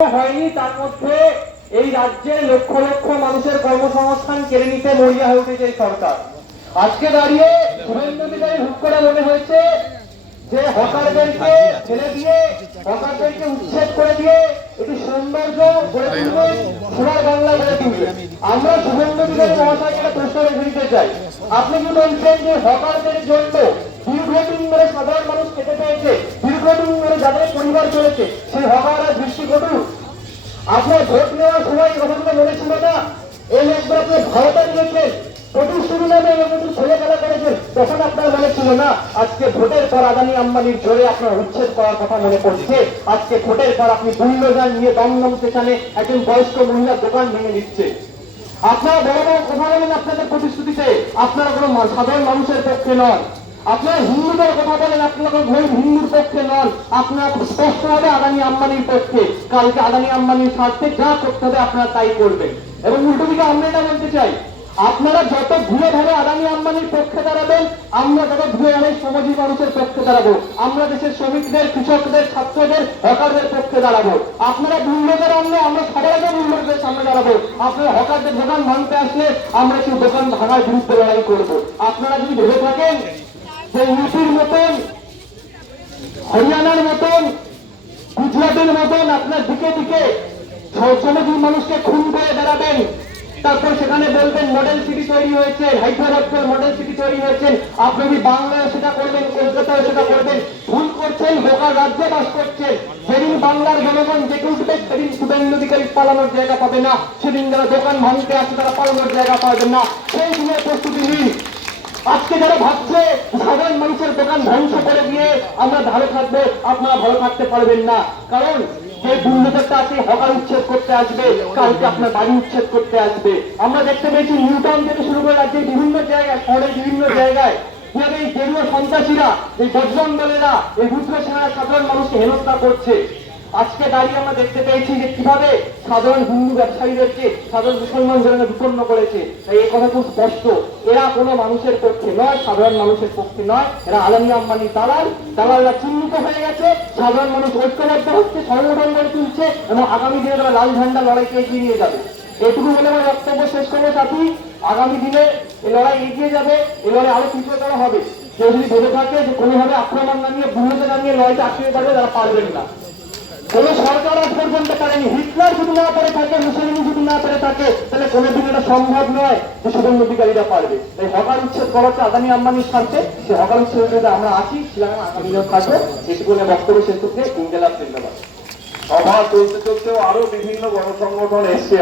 হয়নি, তার মধ্যে এই রাজ্যে লক্ষ লক্ষ মানুষের কর্মসংস্থান কেড়ে নিতে মরিয়া হয়ে উঠেছে এই সরকার। আজকে দাঁড়িয়ে শুভেন্দু অধিকারী হুট করে মনে হয়েছে যে হকারদেরকে ছেড়ে দিয়ে, হকারদেরকে উচ্ছেদ করে দিয়ে একটু সৌন্দর্য গড়ে তুলবেন, সোনার বাংলা গড়ে তুলবেন। আমরা শুভেন্দু অধিকারী মহাশয়কে একটা প্রশ্ন রেখে দিতে চাই। আপনি কি বলছেন যে হকারদের জন্য দীর্ঘদিন ধরে সাধারণ মানুষ খেতে পেয়েছে, দীর্ঘদিন ধরে যাদের পরিবার চলেছে, সেই হকাররা দৃষ্টিকটু? আপনার ভোট নেওয়ার সময় কথাগুলো মনে ছিল না? এই একবার আপনি ভারতে নিয়েছেন, প্রচুর সুবিধামে প্রচুর ছেলে খেলা করেছেন, তখন আপনার মনে ছিল না? আজকে ভোটের পর আদানি আম্বানির জোরে আপনার উচ্ছেদ করার কথা মনে পড়ছে। আজকে ভোটের পর আপনি বুল্ডোজার নিয়ে দমদম সেখানে একজন বয়স্ক মহিলার দোকান ভেঙে দিচ্ছে। আপনারা বড় বড় কথা বলেন আপনাদের প্রতিশ্রুতিতে, আপনারা কোনো সাধারণ মানুষের পক্ষে নন। আপনারা হিন্দুদের কথা বলেন, আপনারা কোনো হিন্দুর পক্ষে নন, আপনারা স্পষ্টভাবে আদানি আম্বানির পক্ষে। কালকে আদানি আম্বানির স্বার্থে যা করতে হবে আপনারা তাই করবেন। এবং উল্টো দিকে আমরা এটা বলতে চাই, আপনারা যত ঘুরে ধরে আদানি আম্বানির পক্ষে দাঁড়াবেন, আমরা তত ঘুরে ধরে শ্রমজীবী মানুষের পক্ষে দাঁড়াবো। আমরা দেশের শ্রমিকদের, কৃষকদের, ছাত্রদের, হকারদের পক্ষে দাঁড়াবো। আপনারা বুল্ডোজার আনলে আমরা সবার আগে বুল্ডোজারের সামনে দাঁড়াবো। আপনারা হকারদের দোকান ভাঙতে আসলে আমরা সেই দোকান ভাঙার বিরুদ্ধে লড়াই করবো। আপনারা যদি ভেবে থাকেন যে ইউপির মতন, হরিয়ানার মতন, গুজরাটের মতন আপনার দিকে দিকে শ্রমজীবী মানুষকে খুন করে দাঁড়াবেন, তারপর সেখানে বলবেন মডেল সিটি তৈরি হয়েছে, হায়দ্রাবাদ মডেল সিটি তৈরি হয়েছে, আপনি বাংলায় সেটা করবেন, কলকাতায় সেটা করবেন, ভুল করছেন। গোটা রাজ্যে বাস করছেন। যেদিন বাংলার জনগণ জেগে উঠবে, সেদিন শুভেন্দু অধিকারী পালানোর জায়গা পাবে না। সেদিন যারা দোকান ভাঙতে আসে তারা পালানোর জায়গা পাবে না। সেই দিনের প্রস্তুতি নিন। আজকে যারা ভাবছে সাধারণ মানুষের দোকান ধ্বংস করে দিয়ে আমরা ভালো থাকবো, আপনারা ভালো থাকতে পারবেন না। কারণ যে বুল্ডোজারটা আছে হকার উচ্ছেদ করতে আসবে, কালকে আপনার বাড়ি উচ্ছেদ করতে আসবে। আমরা দেখতে পেয়েছি নিউটাউন থেকে শুরু করে রাজ্যের বিভিন্ন জায়গায়, শহরের বিভিন্ন জায়গায় কিভাবে এই গেরুয়া সন্ত্রাসীরা, এই বজরং দলেরা, এই রুদ্র সেনারা সাধারণ মানুষকে হেনস্থা করছে। আজকে দাঁড়িয়ে আমরা দেখতে পেয়েছি যে কিভাবে সাধারণ হিন্দু ব্যবসায়ীদেরকে সাধারণ মুসলমান জনতা বিপন্ন করেছে। তাই এই কথা খুব স্পষ্ট, এরা কোনো মানুষের পক্ষে নয়, সাধারণ মানুষের পক্ষে নয়। এরা আদানি আম্বানি দালাল, দালালরা চিহ্নিত হয়ে গেছে। সাধারণ মানুষ ঐক্যবদ্ধ হচ্ছে, সংগঠন গড়ে তুলছে এবং আগামী দিনে তারা লাল ঝান্ডা লড়াইকে এগিয়ে নিয়ে যাবে। এটুকু বলে আমার বক্তব্য শেষ করবো সাথী। আগামী দিনে এই লড়াই এগিয়ে যাবে, এই লড়াই আরো তীব্রতর হবে। কেউ যদি ভেবে থাকে যে কোনোভাবে আক্রমণ নামিয়ে বুল্ডোজার নামিয়ে লড়াইটা আটকে পারবে, তারা পারবেন না। কোন সরকার আজ পর্যন্ত পারেনি। হিটলার যদি না পারে থাকে, মুসলিম যদি না পারে থাকে, তাহলে কোনোদিন এটা সম্ভব নয় যে শুভেন্দু অধিকারীরা পারবে। তাই হকার উচ্ছেদ করা হচ্ছে আদানি আম্বানির স্বার্থে। সে হকার উচ্ছেদ আমরা আছি, সেখানে আগামী দিনে থাকবে। এটুকু বক্তব্য শেষ করতে ইন্ডিয়া লাভ। ধন্যবাদ। সভা চলতে চলতেও আরো বিভিন্ন গণসংগঠন এসছে।